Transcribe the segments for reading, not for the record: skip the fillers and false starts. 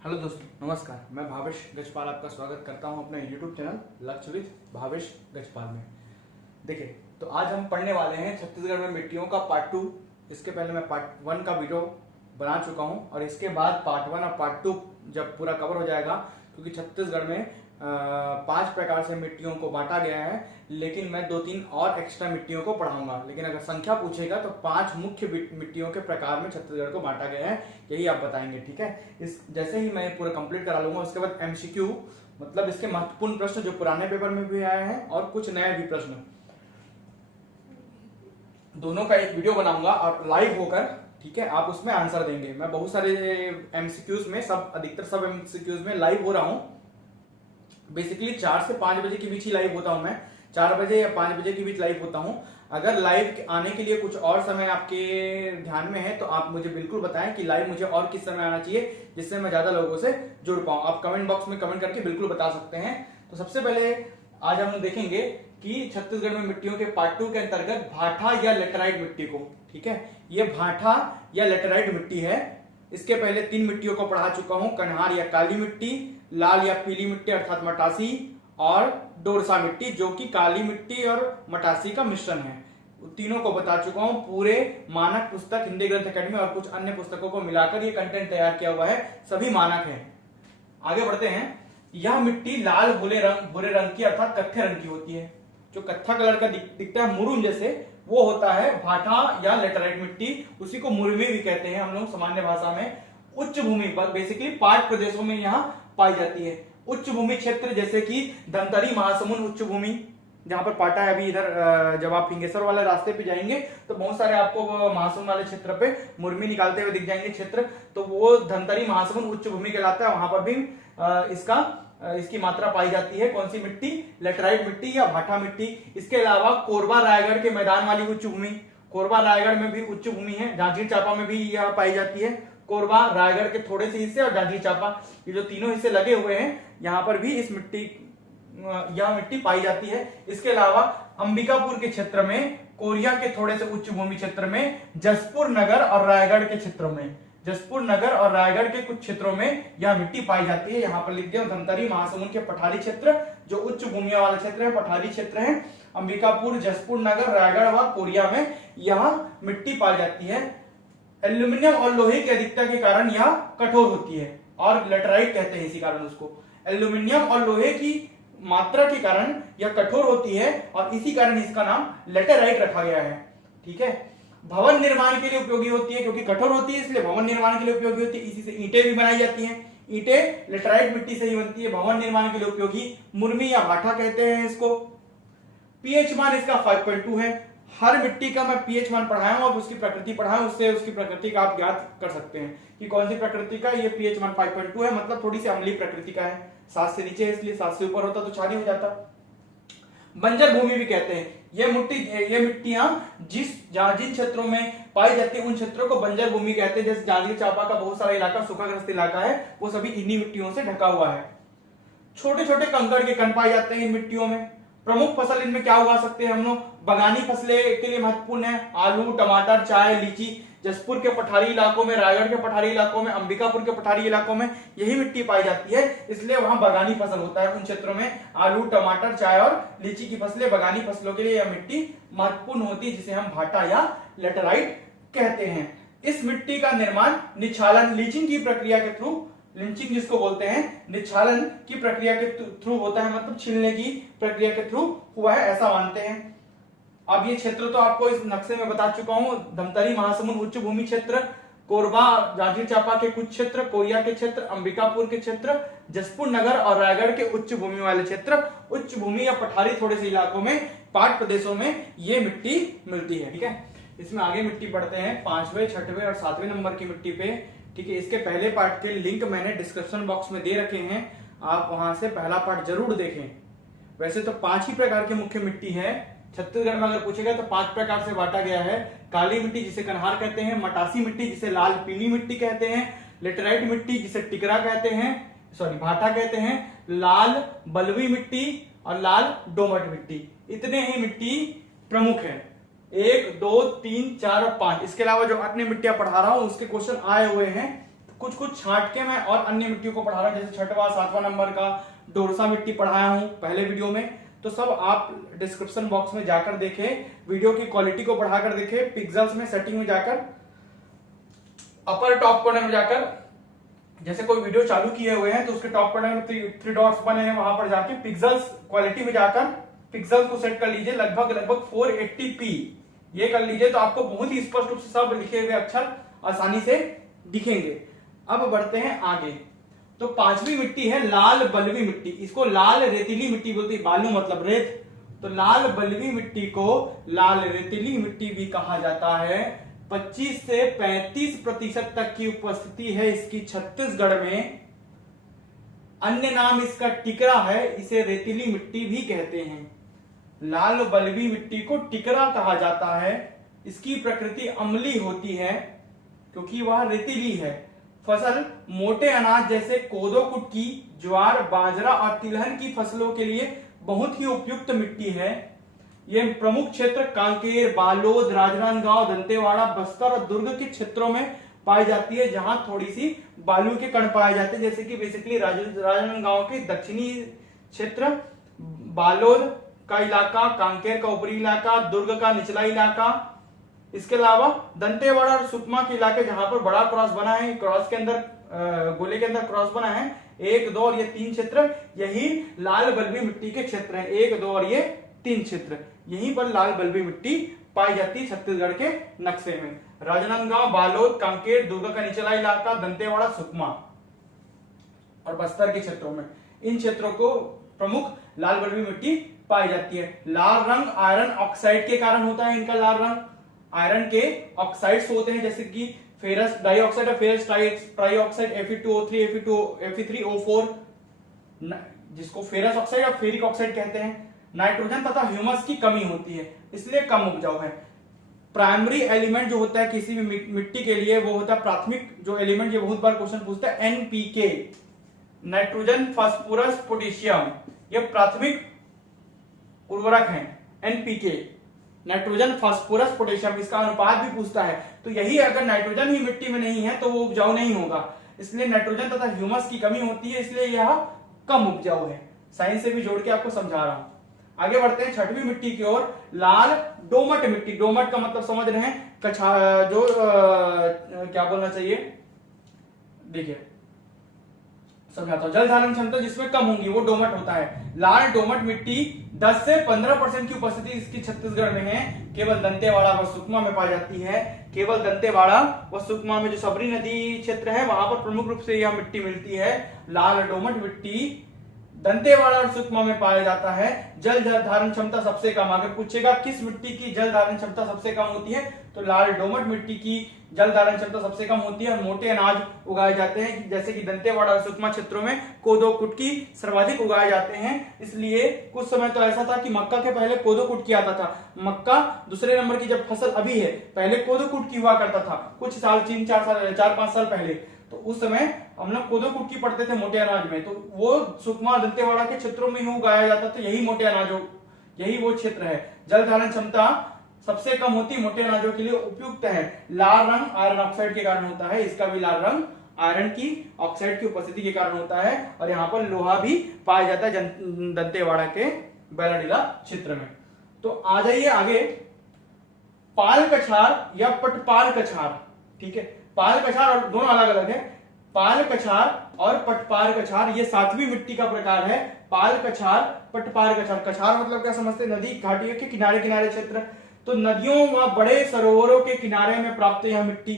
Hello दोस्तों, नमस्कार। मैं भावेश गजपाल आपका स्वागत करता हूं अपने YouTube चैनल लक्ष्य विद भावेश गजपाल में। देखिए, तो आज हम पढ़ने वाले हैं छत्तीसगढ़ में मिट्टियों का पार्ट 2। इसके पहले मैं पार्ट 1 का वीडियो बना चुका हूं और इसके बाद पार्ट 1 और पार्ट 2 जब पूरा कवर हो जाएगा, क्योंकि छत्तीसगढ़ में 5 प्रकार से मिट्टियों को बांटा गया है, लेकिन मैं 2-3 और एक्स्ट्रा मिट्टियों को पढ़ाऊंगा। लेकिन अगर संख्या पूछेगा तो 5 मुख्य मिट्टियों के प्रकार में छत्तीसगढ़ को बांटा गया है, यही आप बताएंगे। ठीक है, इस जैसे ही मैं पूरा कंप्लीट करा लूंगा, उसके बाद MCQ मतलब इसके महत्वपूर्ण प्रश्न जो पुराने पेपर में भी आए हैं और कुछ नए भी प्रश्न, दोनों का एक वीडियो बनाऊंगा और लाइव होकर, ठीक है, आप उसमें आंसर देंगे। मैं बहुत सारे MCQs में अधिकतर सब MCQs में लाइव हो रहा हूं। बेसिकली 4 से 5 बजे के बीच ही लाइव होता हूं मैं, 4 बजे या 5 बजे के बीच लाइव होता हूं। अगर लाइव आने के लिए कुछ और समय आपके ध्यान में है तो आप मुझे बिल्कुल बताएं कि लाइव मुझे और किस समय आना चाहिए, जिससे मैं ज्यादा लोगों से जुड़ पाऊं। आप कमेंट बॉक्स में कमेंट करके बिल्कुल बता सकते हैं। तो सबसे पहले आज हम देखेंगे कि छत्तीसगढ़ में मिट्टियों के पार्ट 2 के अंतर्गत भाठा या लेटराइट मिट्टी को, ठीक है, ये भाठा या लेटराइट मिट्टी है। इसके पहले 3 मिट्टियों को पढ़ा चुका हूं, कन्हार या काली मिट्टी, लाल या पीली मिट्टी अर्थात मटासी, और डोरसा मिट्टी जो कि काली मिट्टी और मटासी का मिश्रण है। तीनों को बता चुका हूं। पूरे मानक पुस्तक, हिंदी ग्रंथ अकेडमी और कुछ अन्य पुस्तकों को मिलाकर ये कंटेंट तैयार किया हुआ है, सभी मानक हैं। आगे बढ़ते हैं। यह मिट्टी लाल भूरे रंग की अर्थात कत्थे रंग की होती है। जो कत्था कलर का दिखता है मुरुन जैसे, वो होता है भाठा या लेटराइट मिट्टी। उसी को मुरमी भी कहते हैं हम लोग सामान्य भाषा में। उच्च भूमि पर बेसिकली 5 प्रदेशों में यहाँ पाई जाती है। उच्च भूमि क्षेत्र जैसे कि धमतरी महासमुंद उच्च भूमि, जहां पर पाटा है। अभी इधर जब आप फिंगेश्वर वाले रास्ते पे जाएंगे तो बहुत सारे आपको महासमुंद वाले क्षेत्र पे मुरमी निकालते हुए दिख जाएंगे क्षेत्र, तो वो धमतरी महासमुंद उच्च भूमि कहलाता है। वहां पर भी इसकी मात्रा पाई जाती है। कौन सी मिट्टी? लेटराइट मिट्टी या भाठा मिट्टी। इसके अलावा कोरबा रायगढ़ के मैदान वाली उच्च भूमि, कोरबा रायगढ़ में भी उच्च भूमि है। जांजगीर चांपा में भी यह पाई जाती है। कोरबा रायगढ़ के थोड़े से हिस्से और जांजगीर चांपा, ये जो तीनों हिस्से लगे हुए हैं, यहाँ पर भी यह मिट्टी पाई जाती है। इसके अलावा अंबिकापुर के क्षेत्र में, कोरिया के थोड़े से उच्च भूमि क्षेत्र में, जसपुर नगर और रायगढ़ के क्षेत्रों में, जसपुर नगर और रायगढ़ के कुछ क्षेत्रों में यह मिट्टी पाई जाती है। यहाँ पर लिख दिया धमतरी महासमुंद के पठारी क्षेत्र जो उच्च भूमियों वाला क्षेत्र है, पठारी क्षेत्र है। अंबिकापुर, जसपुर नगर, रायगढ़ व कोरिया में यह मिट्टी पाई जाती है। एल्यूमिनियम और लोहे की अधिकता के कारण यह कठोर होती है और लेटराइट कहते हैं इसी कारण उसको। एल्यूमिनियम और लोहे की मात्रा के कारण यह कठोर होती है और इसी कारण इसका नाम लेटराइट रखा गया है। ठीक है, भवन निर्माण के लिए उपयोगी होती है, क्योंकि कठोर होती है इसलिए भवन निर्माण के लिए उपयोगी होती है। इसी से ईंटें भी बनाई जाती हैं। ईंटें लेटराइट मिट्टी से ही बनती है। भवन निर्माण के लिए उपयोगी मुरमी या भाठा कहते हैं इसको। पीएच मान इसका 5.2 है। हर मिट्टी का मैं पीएच मान पढ़ाया हूं और उसकी प्रकृति पढ़ाया, उससे उसकी प्रकृति का आप ज्ञात कर सकते हैं कि कौन सी प्रकृति का। ये पीएच मान 5.2 है, मतलब थोड़ी सी अम्लीय प्रकृति का है। 7 से नीचे है, इसलिए 7 से ऊपर होता तो क्षारीय हो जाता। बंजर भूमि भी कहते हैं। ये मिट्टियां जिन क्षेत्रों में पाई जाती है उन क्षेत्रों को बंजर भूमि कहते हैं। जैसे जांजगीर चांपा का बहुत सारा इलाका सूखाग्रस्त इलाका है, वो सभी इन्हीं मिट्टियों से ढका हुआ है। छोटे छोटे कंकड़ के कण पाए जाते हैं इन मिट्टियों में। प्रमुख फसल इनमें क्या उगा सकते हैं हम लोग? बगानी फसलें के लिए महत्वपूर्ण है आलू, टमाटर, चाय, लीची। जसपुर के पठारी इलाकों में, रायगढ़ के पठारी इलाकों में, अंबिकापुर के पठारी इलाकों में यही मिट्टी पाई जाती है, इसलिए वहां बगानी फसल होता है। उन क्षेत्रों में आलू, टमाटर, चाय और लीची की फसलें, बगानी फसलों के लिए यह मिट्टी महत्वपूर्ण होती है, जिसे हम भाटा या लेटराइट कहते हैं। इस मिट्टी का निर्माण निछालन, लीचिंग की प्रक्रिया के थ्रू, लिंचिंग जिसको बोलते हैं, निछालन की प्रक्रिया के थ्रू होता है, मतलब छीलने की प्रक्रिया के थ्रू हुआ है, ऐसा मानते हैं। अब ये क्षेत्र तो आपको इस नक्शे में बता चुका हूं। धमतरी महासमुंद उच्च भूमि क्षेत्र, कोरबा जांजगीर चांपा के कुछ क्षेत्र, कोरिया के क्षेत्र, अंबिकापुर के क्षेत्र, जसपुर नगर और रायगढ़ के उच्च भूमि वाले क्षेत्र, उच्च भूमि या पठारी थोड़े से इलाकों में, 5 प्रदेशों में ये मिट्टी मिलती है। ठीक है, इसमें आगे मिट्टी पढ़ते हैं 5वें, 6वें और 7वें नंबर की मिट्टी पे। ठीक है, इसके पहले पार्ट के लिंक मैंने डिस्क्रिप्शन बॉक्स में दे रखे हैं, आप वहां से पहला पार्ट जरूर देखें। वैसे तो 5 ही प्रकार की मुख्य मिट्टी है। छत्तीसगढ़ में अगर पूछेगा तो 5 प्रकार से बांटा गया है। काली मिट्टी जिसे कन्हार कहते हैं, मटासी मिट्टी जिसे लाल पीली मिट्टी कहते हैं, लेटराइट मिट्टी जिसे टिकरा कहते हैं, भाटा कहते हैं, लाल बलुई मिट्टी और लाल दोमट मिट्टी। इतने ही मिट्टी प्रमुख है। 1, 2, 3, 4 और 5। इसके अलावा जो अन्य मिट्टियां पढ़ा रहा हूं उसके क्वेश्चन आए हुए हैं, कुछ कुछ छांट के मैं और अन्य मिट्टियों को पढ़ा रहा हूँ, जैसे 6वां 7वां नंबर का डोरसा मिट्टी पढ़ाया हूँ पहले वीडियो में। तो सब आप डिस्क्रिप्शन बॉक्स में जाकर देखें, वीडियो की क्वालिटी को बढ़ाकर देखें, पिक्सेल्स में सेटिंग में जाकर अपर टॉप कॉर्नर में जाकर, जैसे कोई वीडियो चालू किए हुए हैं तो उसके टॉप कॉर्नर में 3 डॉट्स बने हैं, वहां पर जाके पिक्सेल्स क्वालिटी में जाकर पिक्सेल्स को सेट कर लीजिए लगभग 480p ये कर लीजिए, तो आपको बहुत ही स्पष्ट रूप से सब लिखे हुए अक्षर आसानी से दिखेंगे। अब बढ़ते हैं आगे। तो 5वीं मिट्टी है लाल बलवी मिट्टी, इसको लाल रेतीली मिट्टी बोलती है, बालू मतलब रेत। तो लाल बलवी मिट्टी को लाल रेतीली मिट्टी भी कहा जाता है। 25 से 35% तक की उपस्थिति है इसकी छत्तीसगढ़ में। अन्य नाम इसका टिकरा है, इसे रेतीली मिट्टी भी कहते हैं। लाल बलवी मिट्टी को टिकरा कहा जाता है। इसकी प्रकृति अम्लीय होती है क्योंकि वह रेतीली है। फसल मोटे अनाज जैसे कोदो, कुटकी, ज्वार, बाजरा और तिलहन की फसलों के लिए बहुत ही उपयुक्त मिट्टी है। यह प्रमुख क्षेत्र कांकेर, बालोद, राजनांदगांव, दंतेवाड़ा, बस्तर और दुर्ग के क्षेत्रों में पाई जाती है, जहां थोड़ी सी बालू के कण पाए जाते हैं, जैसे कि बेसिकली राजनांदगांव के दक्षिणी क्षेत्र, बालोद का इलाका, कांकेर का ऊपरी इलाका, दुर्ग का निचला इलाका। इसके अलावा दंतेवाड़ा और सुकमा के इलाके जहां पर बड़ा क्रॉस बना है, क्रॉस के अंदर गोले के अंदर क्रॉस बना है, 1, 2 और ये 3 क्षेत्र यही लाल बलवी मिट्टी के क्षेत्र हैं। 1, 2 और ये 3 क्षेत्र, यहीं पर लाल बलवी मिट्टी पाई जाती है छत्तीसगढ़ के नक्शे में। राजनांदगांव, बालोद, कांकेर, दुर्ग का निचला इलाका, दंतेवाड़ा, सुकमा और बस्तर के क्षेत्रों में, इन क्षेत्रों को प्रमुख लाल बलवी मिट्टी पाई जाती है। लाल रंग आयरन ऑक्साइड के कारण होता है इनका लाल रंग। आयरन के ऑक्साइड्स होते हैं, जैसे कि फेरस डाइऑक्साइड और फेरस ट्राइऑक्साइड Fe2O3, Fe3O4, जिसको फेरस ऑक्साइड और फेरिक ऑक्साइड कहते हैं। नाइट्रोजन तथा ह्यूमस की कमी होती है, इसलिए कम उपजाऊ है। प्राइमरी एलिमेंट जो होता है किसी भी मिट्टी के लिए वो होता है प्राथमिक जो एलिमेंट, ये बहुत बार क्वेश्चन पूछता है, NPK, नाइट्रोजन, फास्फोरस, पोटेशियम, ये प्राथमिक उर्वरक हैं। NPK, नाइट्रोजन, फास्फोरस, पोटेशियम, इसका अनुपात भी पूछता है। तो यही अगर नाइट्रोजन ही मिट्टी में नहीं है तो वो उपजाऊ नहीं होगा, इसलिए नाइट्रोजन तथा ह्यूमस की कमी होती है, इसलिए यह कम उपजाऊ है। साइंस से भी जोड़ के आपको समझा रहा हूं। आगे बढ़ते हैं 6वीं मिट्टी की ओर, लाल डोमट मिट्टी। डोमट का मतलब समझ रहे हैं, क्या बोलना चाहिए, देखिए समझाता हूं। जल धारण क्षमता जिसमें कम होगी वो डोमट होता है। लाल डोमट मिट्टी 10 से 15% की उपस्थिति इसकी छत्तीसगढ़ में है। केवल दंतेवाड़ा व सुकमा में पाई जाती है। केवल दंतेवाड़ा व सुकमा में जो सबरी नदी क्षेत्र है वहां पर प्रमुख रूप से यह मिट्टी मिलती है। लाल डोमट मिट्टी दंतेवाड़ा और सुकमा में पाया जाता है। जल धारण क्षमता सबसे कम, अगर पूछेगा किस मिट्टी की जल धारण क्षमता सबसे कम होती है तो लाल डोमट मिट्टी की जल धारण क्षमता सबसे कम होती है। और मोटे अनाज उगाए जाते हैं, जैसे कि दंतेवाड़ा और सुकमा क्षेत्रों में कोदो, कुटकी सर्वाधिक उगाए जाते हैं। इसलिए कुछ समय तो ऐसा था कि मक्का के पहले कोदो, कुटकी आता था। मक्का दूसरे नंबर की जब फसल अभी है, पहले कोदो, कुटकी हुआ करता था कुछ साल, 4-5 साल पहले। तो उस समय हम लोग कोदो, कुटकी पढ़ते थे मोटे अनाज में, तो वो सुकमा, दंतेवाड़ा के क्षेत्रों में ही उगाया जाता था। यही मोटे अनाजों, यही वो क्षेत्र है। जल धारण क्षमता सबसे कम होती, मोटे अनाजों के लिए उपयुक्त है। लाल रंग आयरन ऑक्साइड के कारण होता है, इसका भी लाल रंग आयरन की ऑक्साइड की उपस्थिति के कारण होता है। और यहाँ पर लोहा भी पाया जाता है दंतेवाड़ा के बैलाडीला क्षेत्र में। तो आ जाइए आगे, पाल कछार या पटपाल कछार। ठीक है, पाल कछार और दोनों अलग अलग है। पाल कछार और पटपाल कछार ये 7वीं मिट्टी का प्रकार है। पाल कछार, पटपाल कछार। कछार मतलब क्या समझते हैं, नदी घाटियों के किनारे किनारे क्षेत्र। तो नदियों व बड़े सरोवरों के किनारे में प्राप्त यह मिट्टी।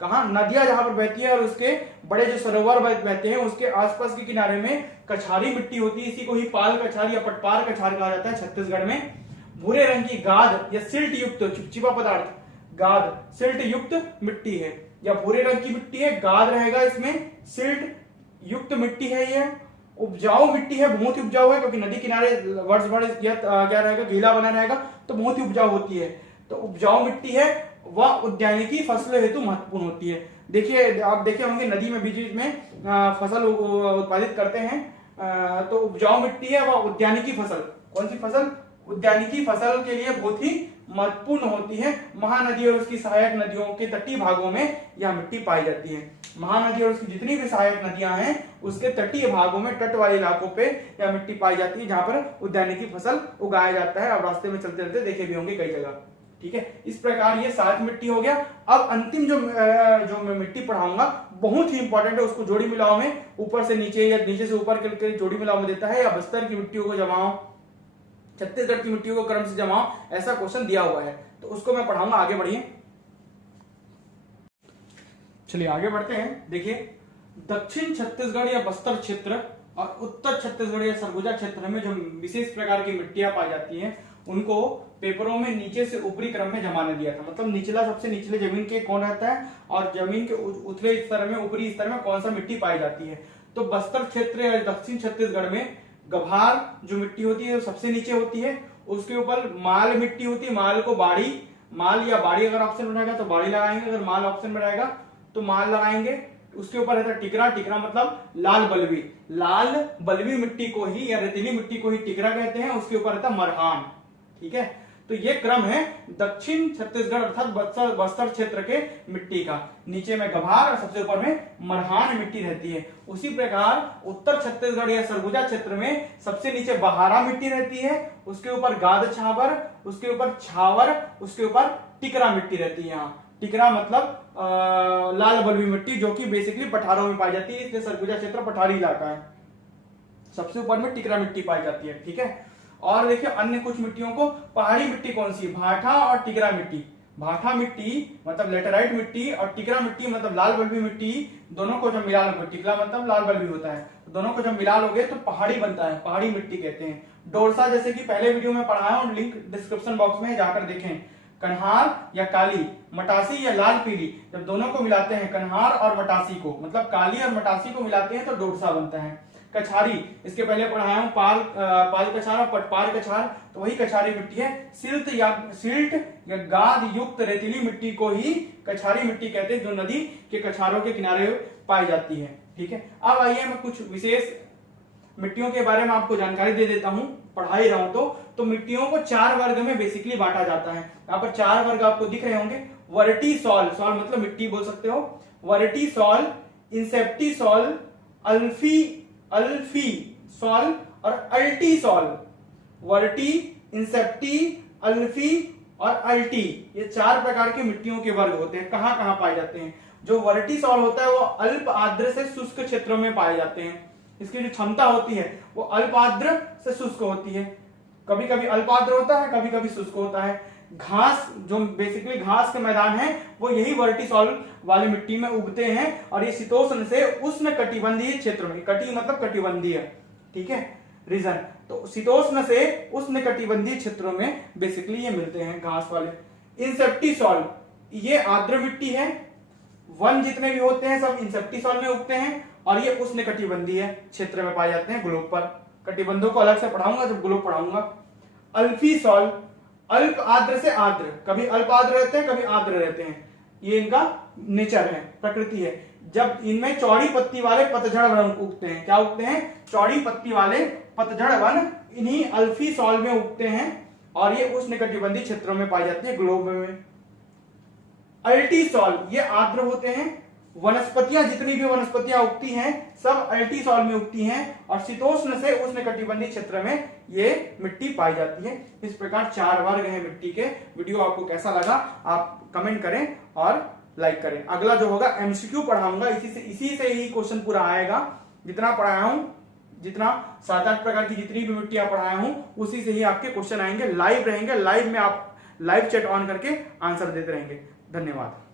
कहा, नदियां जहां पर बहती है और उसके बड़े जो सरोवर बहते हैं उसके आसपास के किनारे में कछारी मिट्टी होती है। इसी को ही पाल कछार या पटपाल कछार कहा जाता है छत्तीसगढ़ में। भूरे रंग की गाद या सिल्ट युक्त चिपचिपा पदार्थ, गाद सिल्ट युक्त मिट्टी है या भूरे रंग की मिट्टी है, गाद रहेगा इसमें, सिल्ट युक्त मिट्टी है। ये उपजाऊ मिट्टी है, बहुत ही उपजाऊ है, क्योंकि नदी किनारे वर्ष भर क्या रहेगा, गीला बना रहेगा, तो बहुत ही उपजाऊ होती है। तो उपजाऊ मिट्टी है, वह उद्यानिकी फसलों हेतु महत्वपूर्ण होती है। देखिए, आप देखे होंगे नदी में बीच बीच में फसल उत्पादित करते हैं, तो उपजाऊ मिट्टी है वह उद्यानिकी फसल। कौन सी फसल? उद्यानिकी फसल के लिए बहुत ही महत्वपूर्ण होती है। महानदी और उसकी सहायक नदियों के तटीय भागों में यह मिट्टी पाई जाती है। महानदी और उसकी जितनी भी सहायक नदियां हैं उसके तटीय भागों में, तट वाले इलाकों पे यह मिट्टी पाई जाती है जहां पर उद्यानिकी फसल उगाया जाता है। अब रास्ते में चलते चलते देखे भी होंगे कई जगह। ठीक है, इस प्रकार ये 7 मिट्टी हो गया। अब अंतिम जो मैं मिट्टी पढ़ाऊंगा बहुत ही इंपॉर्टेंट है, उसको जोड़ी मिलाओ में ऊपर से नीचे या नीचे से ऊपर के जोड़ी मिलाओ में देता है, या बस्तर की मिट्टियों को जमाओ, छत्तीसगढ़ की मिट्टियों को क्रम से जमाओ, ऐसा क्वेश्चन दिया हुआ है। तो उसको मैं पढ़ाऊंगा, आगे बढ़िए। चलिए आगे बढ़ते हैं। देखिए, दक्षिण छत्तीसगढ़ या बस्तर क्षेत्र और उत्तर छत्तीसगढ़ या सरगुजा क्षेत्र में जो विशेष प्रकार की मिट्टियां पाई जाती हैं उनको पेपरों में नीचे से ऊपरी क्रम में जमाने दिया था। मतलब निचला, सबसे निचले जमीन के कौन रहता है और जमीन के उथले स्तर में, ऊपरी स्तर में कौन सा मिट्टी पाई जाती है। तो बस्तर क्षेत्र या दक्षिण छत्तीसगढ़ में गभार जो मिट्टी होती है वो सबसे नीचे होती है। उसके ऊपर माल मिट्टी होती है, माल को बाड़ी, माल या बाड़ी अगर ऑप्शन में रहेगा तो बाड़ी लगाएंगे, अगर माल ऑप्शन में रहेगा तो माल लगाएंगे। उसके ऊपर रहता है टिकरा, टिकरा मतलब लाल बलवी, लाल बलवी मिट्टी को ही या रेतीली मिट्टी को ही टिकरा कहते हैं। उसके ऊपर रहता है मरहान। ठीक है, तो ये क्रम है दक्षिण छत्तीसगढ़ अर्थात बस्तर क्षेत्र के मिट्टी का। नीचे में गभार और सबसे ऊपर में मरहान मिट्टी रहती है। उसी प्रकार उत्तर छत्तीसगढ़ या सरगुजा क्षेत्र में सबसे नीचे बहारा मिट्टी रहती है, उसके ऊपर गाद छावर, उसके ऊपर छावर, उसके ऊपर टिकरा मिट्टी रहती है। यहाँ टिकरा मतलब लाल बलुई मिट्टी जो कि बेसिकली पठारों में पाई जाती है, इसलिए सरगुजा क्षेत्र पठारी इलाका है। सबसे ऊपर में टिकरा मिट्टी पाई जाती है। ठीक है, और देखिए अन्य कुछ मिट्टियों को, पहाड़ी मिट्टी कौन सी, भाठा और टिकरा मिट्टी। भाठा मिट्टी मतलब लेटेराइट मिट्टी और टिकरा मिट्टी मतलब लाल बलुई मिट्टी, दोनों को जब मिला लोगे, टिकरा मतलब लाल बलुई होता है, तो दोनों को जब मिला लोगे तो पहाड़ी बनता है, पहाड़ी मिट्टी कहते हैं। डोरसा जैसे कि पहले वीडियो में पढ़ाया और लिंक डिस्क्रिप्शन बॉक्स में जाकर देखें। कन्हार या काली, मटासी या लाल पीली, जब दोनों को मिलाते हैं कन्हार और मटासी को, मतलब काली और मटासी को मिलाते हैं तो डोरसा बनता है। कछारी, इसके पहले पढ़ाया हूं पाल कछार और पटपार कछार, तो वही कछारी मिट्टी है। सिल्ट या गाद युक्त रेतीली मिट्टी को ही कछारी मिट्टी कहते हैं, जो नदी के कछारों के किनारे पाई जाती है। ठीक है, अब आइए मैं कुछ विशेष मिट्टियों के बारे में आपको जानकारी दे देता हूं, पढ़ा ही रहा हूं तो मिट्टियों को 4 वर्ग में बेसिकली बांटा जाता है। यहाँ पर 4 वर्ग आपको दिख रहे होंगे। वर्टी सॉल, सॉल मतलब मिट्टी बोल सकते हो, वर्टी सॉल, इंसेप्टी सॉल, अल्फी सॉल और अल्टी सॉल। वर्टी, इंसेप्टी, अल्फी और अल्टी, ये 4 प्रकार की मिट्टियों के वर्ग होते हैं। कहां कहां पाए जाते हैं? जो वर्टी सॉल होता है वो अल्प आर्द्र से शुष्क क्षेत्रों में पाए जाते हैं। इसकी जो क्षमता होती है वो अल्प आर्द्र से शुष्क होती है, कभी कभी अल्प आर्द्र होता है, कभी कभी शुष्क होता है। घास, जो बेसिकली घास के मैदान है, वो यही वर्टिसॉल वाली मिट्टी में उगते हैं और ये शीतोष्ण से उष्ण कटिबंधीय क्षेत्र में, कटी मतलब कटिबंधीय, ठीक है, रीजन, तो शीतोष्ण से उष्ण कटिबंधीय क्षेत्रों में बेसिकली ये मिलते हैं घास वाले। इंसेप्टिसॉल, ये आर्द्र मिट्टी है, वन जितने भी होते हैं सब इंसेप्टिसॉल में उगते हैं और ये उष्ण कटिबंधीय क्षेत्र में पाए जाते हैं। ग्लोब पर, कटिबंधों को अलग से पढ़ाऊंगा जब ग्लोब पढ़ाऊंगा। अल्फी सॉल, अल्प आर्द्र से आर्द्र, कभी अल्प आर्द्र रहते हैं कभी आर्द्र रहते हैं, ये इनका नेचर है, प्रकृति है। जब इनमें चौड़ी पत्ती वाले पतझड़ वन उगते हैं, क्या उगते हैं? चौड़ी पत्ती वाले पतझड़ वन इन्हीं अल्फी सॉल में उगते हैं और ये उष्णकटिबंधीय क्षेत्रों में पाई जाती है, ग्लोब में। अल्टी सॉल, ये आर्द्र होते हैं। वनस्पतियां, जितनी भी वनस्पतियां उगती हैं सब अल्टी सॉल में उगती हैं और शीतोष्ण से उष्णकटिबंधीय क्षेत्र में ये मिट्टी पाई जाती है। इस प्रकार 4 वर्ग हैं मिट्टी के। वीडियो आपको कैसा लगा आप कमेंट करें और लाइक करें। अगला जो होगा एमसीक्यू पढ़ाऊंगा, इसी से ही क्वेश्चन पूरा आएगा। जितना पढ़ाया हूं, जितना 7-8 प्रकार की जितनी भी मिट्टियां पढ़ाया हूं उसी से ही आपके क्वेश्चन आएंगे, लाइव रहेंगे। लाइव में आप लाइव चैट ऑन करके आंसर देते रहेंगे। धन्यवाद।